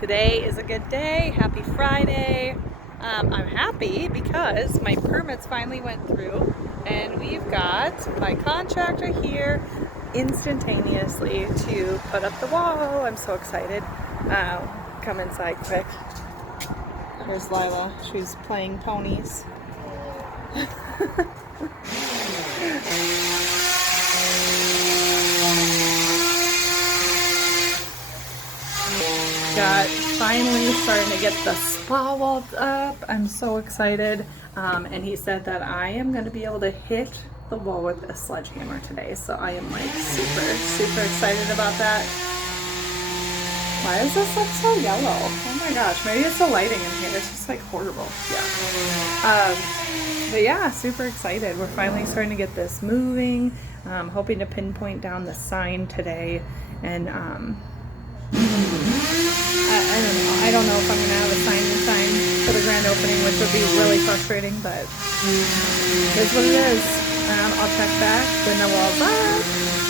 Today is a good day. Happy Friday. I'm happy because my permits finally went through and we've got my contractor here instantaneously to put up the wall. I'm so excited. Come inside quick. Here's Lila. She's playing ponies. Got finally starting to get the spa walled up. I'm so excited. And he said that I am going to be able to hit the wall with a sledgehammer today. So I am like super excited about that. Why does this look so yellow? Oh my gosh, maybe it's the lighting in here. It's just like horrible. Yeah. But yeah, super excited. We're finally starting to get this moving. I'm hoping to pinpoint down the sign today. And I don't know if I'm going to have a sign in time for the grand opening, which would be really frustrating, but it is what it is. I'll check back when the wall's up.